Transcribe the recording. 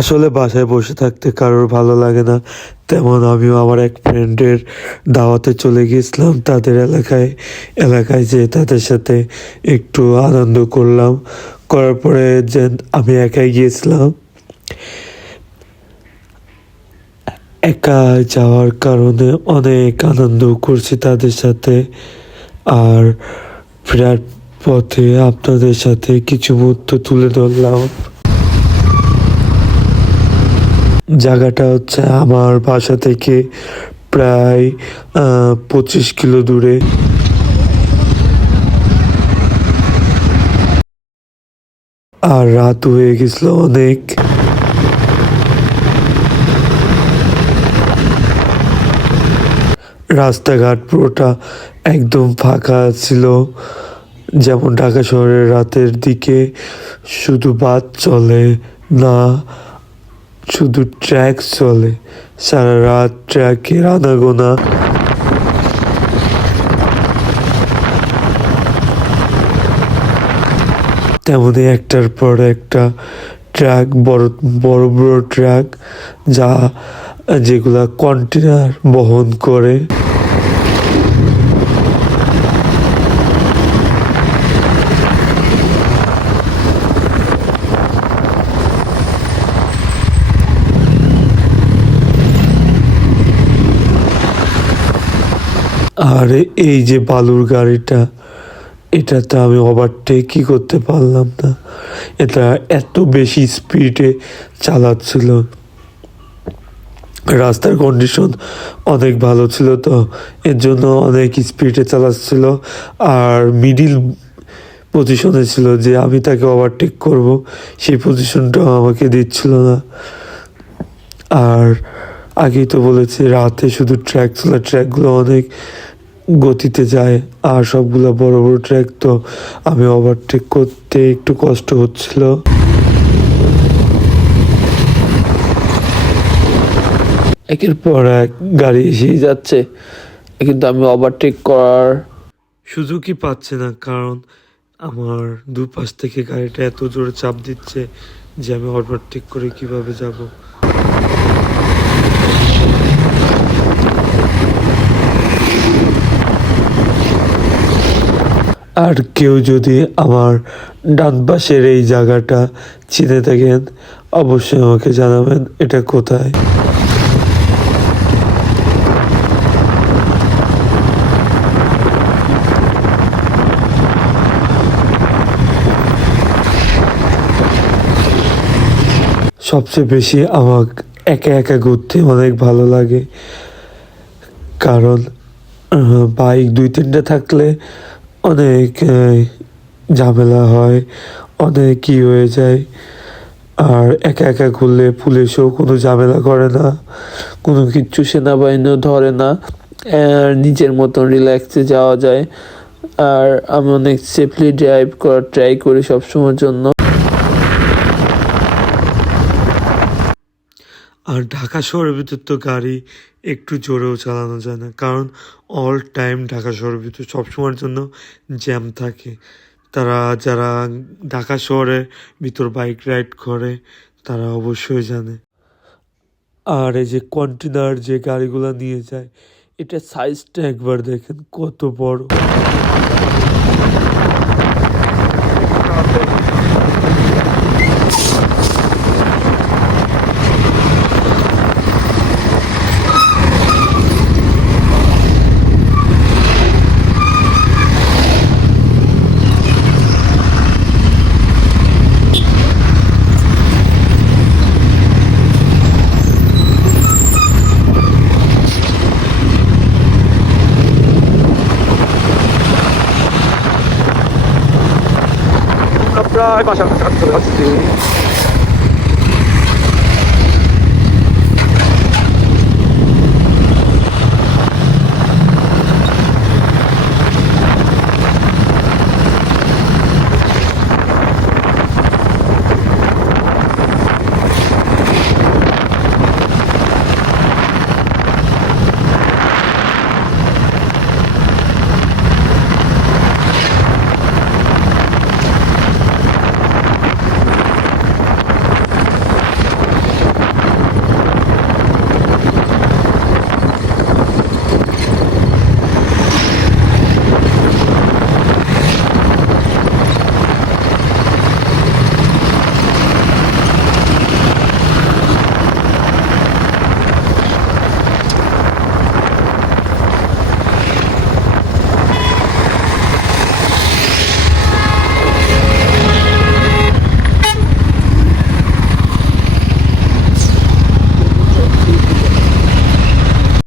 আসলে বাসায় বসে থাকতে কারোর ভালো লাগে না, তেমন আমিও আমার এক ফ্রেন্ডের দাওয়াতে চলে গিয়েছিলাম তাদের এলাকায় যেয়ে তাদের সাথে একটু আনন্দ করলাম। করার পরে যে আমি একাই গিয়েছিলাম, একা যাওয়ার কারণে অনেক আনন্দ করছি তাদের সাথে। আর ফেরার পথে আপনাদের সাথে কিছু মুহূর্ত তুলে ধরলাম। জায়গাটা হচ্ছে আমার বাসা থেকে প্রায় 25 কিলো দূরে। আর রাত হয়ে গেছিল অনেক। রাস্তাঘাট পুরোটা একদম ফাঁকা ছিল। যেমন ঢাকা শহরের রাতের দিকে শুধু বাস চলে না, শুধু ট্র্যাক চলে, সারা রাত ট্র্যাকের আনাগোনা। তেমনই একটার পর একটা ট্রাক, বড় বড় বড় ট্রাক যেগুলা কন্টেনার বহন করে। আর এই যে বালুর গাড়িটা, এটাতে আমি ওভারটেকই করতে পারলাম না। এটা এত বেশি স্পিডে চালাচ্ছিল। রাস্তার কন্ডিশন অনেক ভালো ছিল, তো এর জন্য অনেক স্পিডে চালাচ্ছিল। আর মিডিল পজিশনে ছিল, যে আমি তাকে ওভারটেক করব সেই পজিশনটাও আমাকে দিচ্ছিল না। আর আগেই তো বলেছি রাতে শুধু ট্র্যাক চলে, ট্র্যাকগুলো অনেক গতিতে যায়। আর সবগুলো বড় বড় ট্র্যাক, তো আমি ওভারটেক করতে একটু কষ্ট হচ্ছিল। একের পর এক গাড়ি এসেই যাচ্ছে, কিন্তু আমি ওভারটেক করার সুযোগই পাচ্ছি না, কারণ আমার দুপাশ থেকে গাড়িটা এত জোরে চাপ দিচ্ছে যে আমি ওভারটেক করে কিভাবে যাব। আর কেউ যদি আমার ডান পাশের এই জায়গাটা চিনে থাকেন, অবশ্যই আমাকে জানাবেন এটা কোথায়। সবচেয়ে বেশি আমার একা একা ঘুরতে অনেক ভালো লাগে, কারণ বাইক 2-3টা থাকলে অনেক ঝামেলা হয়, অনেক কি হয়ে যায়। আর একা একা ঘুরলে পুলিশও কোনো ঝামেলা করে না, কোনো কিচ্ছু সেনাবাহিনীও ধরে না। আর নিজের মতন রিল্যাক্সে যাওয়া যায়। আর আমি অনেক সেফলি ড্রাইভ করার ট্রাই করি সবসময়ের জন্য। আর ঢাকা শহরের ভিতর তো গাড়ি একটু জোরেও চালানো যায় না, কারণ অল টাইম ঢাকা শহরের ভিতর সবসময়ের জন্য জ্যাম থাকে। যারা ঢাকা শহরের ভিতর বাইক রাইড করে তারা অবশ্যই জানে। আর এই যে কন্টেনার যে গাড়িগুলো নিয়ে যায়, এটা সাইজটা একবার দেখেন কত বড়। প্রায় বাসার কাছে চলে আসছি।